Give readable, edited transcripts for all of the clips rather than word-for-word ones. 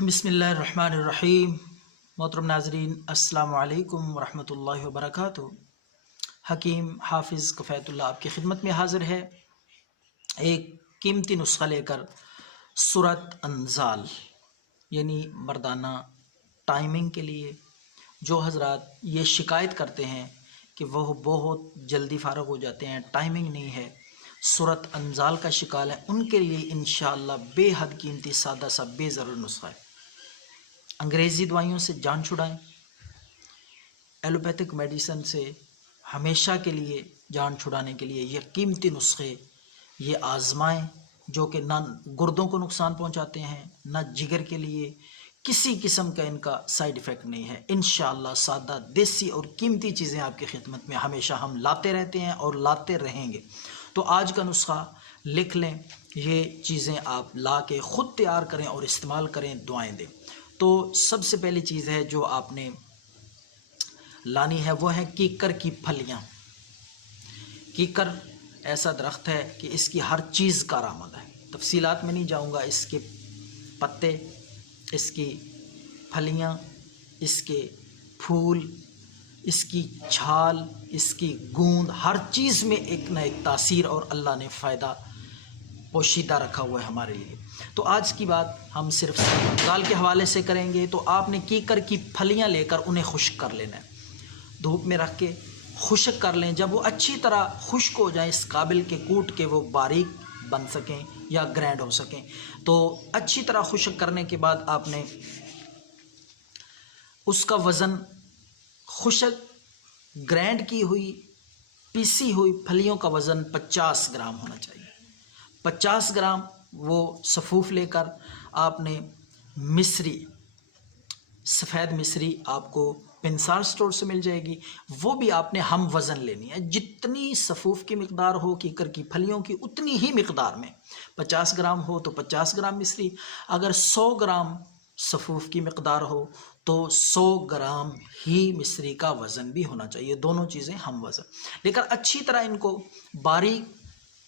बिस्मिल्लाहिर्रहमानिर्रहीम। मोहतरम नाज़रीन, अस्सलामु अलैकुम वरहमतुल्लाहि वबरकातुहू। हकीम हाफिज़ कफ़ायतुल्लाह आपकी खिदमत में हाज़िर है एक कीमती नुस्ख़ा लेकर। सूरत अंज़ाल यानी मर्दाना टाइमिंग के लिए जो हज़रात ये शिकायत करते हैं कि वह बहुत जल्दी फ़ारग हो जाते हैं, टाइमिंग नहीं है, सूरत अंज़ाल का शिकार है, उनके लिए इंशाअल्लाह बेहद कीमती सादा सा बेज़रूर नुस्ख़ा है। अंग्रेज़ी दवाइयों से जान छुड़ाएं, एलोपैथिक मेडिसिन से हमेशा के लिए जान छुड़ाने के लिए ये कीमती नुस्खे ये आज़माएं, जो कि ना गुर्दों को नुकसान पहुंचाते हैं, ना जिगर के लिए किसी किस्म का इनका साइड इफ़ेक्ट नहीं है। इंशाअल्लाह सादा देसी और कीमती चीज़ें आपकी खिदमत में हमेशा हम लाते रहते हैं और लाते रहेंगे। तो आज का नुस्खा लिख लें, ये चीज़ें आप ला के ख़ुद तैयार करें और इस्तेमाल करें, दुआएं दें। तो सबसे पहली चीज़ है जो आपने लानी है वो है कीकर की फलियाँ। कीकर ऐसा दरख्त है कि इसकी हर चीज़ कारआमद है। तफसीलात में नहीं जाऊंगा। इसके पत्ते, इसकी फलियाँ, इसके फूल, इसकी छाल, इसकी गूंद, हर चीज़ में एक न एक तासीर और अल्लाह ने फ़ायदा पोशीदा रखा हुआ है हमारे लिए। तो आज की बात हम सिर्फ दाल के हवाले से करेंगे। तो आपने कीकर की फलियाँ लेकर उन्हें खुश्क कर लेना है, धूप में रख के खुश्क कर लें। जब वो अच्छी तरह खुश्क हो जाए, इस काबिल के कूट के वो बारीक बन सकें या ग्राइंड हो सकें, तो अच्छी तरह खुश्क करने के बाद आपने उसका वज़न, खुश्क ग्राइंड की हुई पीसी हुई फलियों का वज़न 50 ग्राम होना चाहिए। 50 ग्राम वो सफ़ूफ़ लेकर आपने मिस्री, सफ़ेद मिस्री आपको पिंसार स्टोर से मिल जाएगी, वो भी आपने हम वज़न लेनी है। जितनी सफ़ूफ़ की मिक़दार हो कीकर की फलियों की, उतनी ही मिक़दार में 50 ग्राम हो तो 50 ग्राम मिस्री। अगर 100 ग्राम सफ़ूफ़ की मिक़दार हो तो 100 ग्राम ही मिस्री का वज़न भी होना चाहिए। दोनों चीज़ें हम वज़न लेकर अच्छी तरह इनको बारीक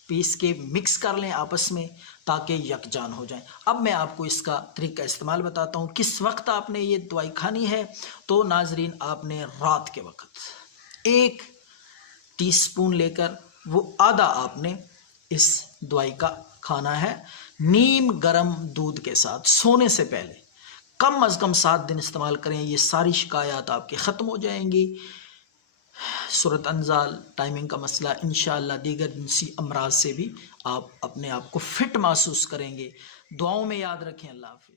पीस के मिक्स कर लें आपस में, ताकि यकजान हो जाएं। अब मैं आपको इसका तरीका इस्तेमाल बताता हूँ। किस वक्त आपने ये दवाई खानी है? तो नाजरीन, आपने रात के वक्त 1 टीस्पून लेकर वो आधा आपने इस दवाई का खाना है, नीम गर्म दूध के साथ, सोने से पहले। कम अज़ कम 7 दिन इस्तेमाल करें, ये सारी शिकायत आपकी ख़त्म हो जाएंगी। सूरत अंज़ाल, टाइमिंग का मसला, इंशाअल्लाह दीगर जिनसी अमराज से भी आप अपने आप को फ़िट महसूस करेंगे। दुआओं में याद रखें। अल्लाह हाफ़िज़।